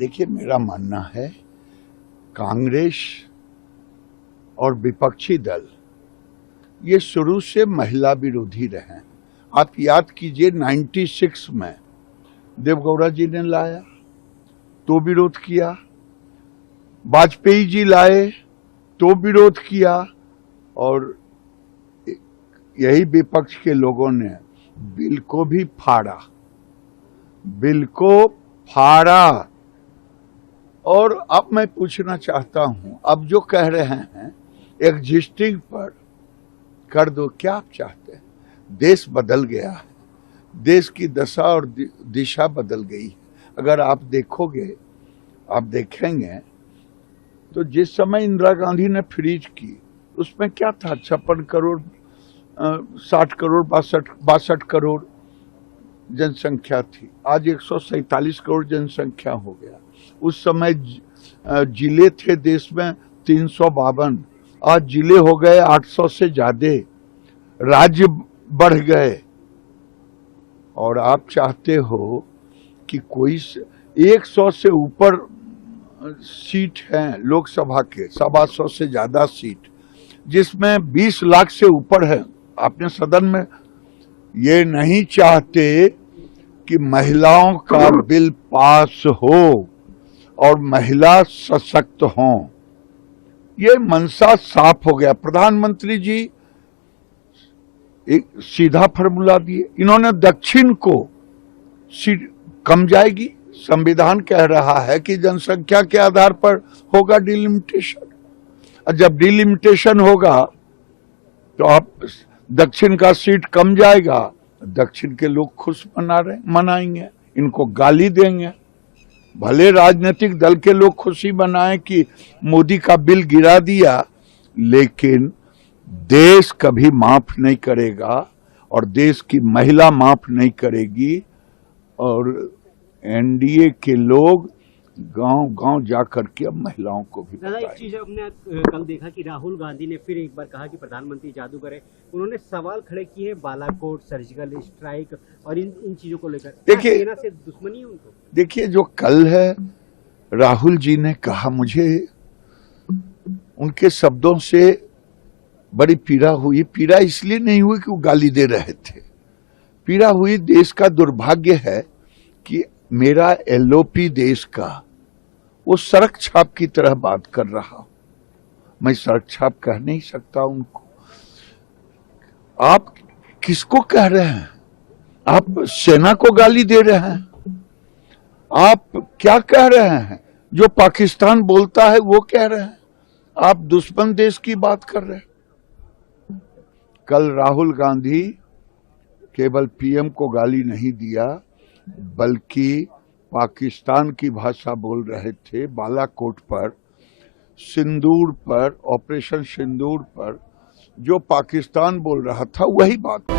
देखिए, मेरा मानना है कांग्रेस और विपक्षी दल ये शुरू से महिला विरोधी रहे हैं। आप याद कीजिए 96 में देवगौड़ा जी ने लाया तो विरोध किया, वाजपेयी जी लाए तो विरोध किया, और यही विपक्ष के लोगों ने बिल को भी फाड़ा, बिल को फाड़ा। और अब मैं पूछना चाहता हूं, अब जो कह रहे हैं एग्जिस्टिंग पर कर दो, क्या आप चाहते हैं? देश बदल गया है, देश की दशा और दिशा बदल गई है। अगर आप देखोगे, आप देखेंगे तो जिस समय इंदिरा गांधी ने फ्रीज की उसमें क्या था, 56 करोड़ 60 करोड़ 62 करोड़ जनसंख्या थी। आज 147 करोड़ जनसंख्या हो गया। उस समय जिले थे देश में 352, आज जिले हो गए 800 से ज्यादा, राज्य बढ़ गए। और आप चाहते हो कि कोई 100 से ऊपर सीट हैं लोकसभा के, 125 से ज्यादा सीट, जिसमें 20 लाख से ऊपर है। आपने सदन में ये नहीं चाहते कि महिलाओं का बिल पास हो और महिला सशक्त हों। ये मनसा साफ हो गया। प्रधानमंत्री जी एक सीधा फॉर्मूला दिए, इन्होंने दक्षिण को सीट कम जाएगी। संविधान कह रहा है कि जनसंख्या के आधार पर होगा डिलिमिटेशन, और जब डिलिमिटेशन होगा तो आप दक्षिण का सीट कम जाएगा, दक्षिण के लोग खुश मनाएंगे, इनको गाली देंगे। भले राजनीतिक दल के लोग खुशी मनाएं कि मोदी का बिल गिरा दिया, लेकिन देश कभी माफ नहीं करेगा और देश की महिला माफ नहीं करेगी। और एनडीए के लोग गांव-गांव जाकर के अब महिलाओं को भी दादा, एक चीज हमने कल देखा कि राहुल गांधी ने फिर एक बार कहा कि प्रधानमंत्री जादूगर है। उन्होंने सवाल खड़े किए बालाकोट, सर्जिकल स्ट्राइक और इन चीजों को लेकर। देखिए, सेना से दुश्मनी है उनको। देखिए, जो कल है राहुल जी ने कहा, मुझे उनके शब्दों से बड़ी पीड़ा हुई। पीड़ा इसलिए नहीं हुई कि वो गाली दे रहे थे, पीड़ा हुई देश का दुर्भाग्य है कि मेरा एलओपी देश का वो सड़क छाप की तरह बात कर रहा हूं। मैं सड़क छाप कह नहीं सकता उनको। आप किसको कह रहे हैं? आप सेना को गाली दे रहे हैं? आप क्या कह रहे हैं? जो पाकिस्तान बोलता है वो कह रहे हैं। आप दुश्मन देश की बात कर रहे हैं। कल राहुल गांधी केवल पीएम को गाली नहीं दिया, बल्कि पाकिस्तान की भाषा बोल रहे थे। बालाकोट पर, सिंदूर पर, ऑपरेशन सिंदूर पर जो पाकिस्तान बोल रहा था वही बात।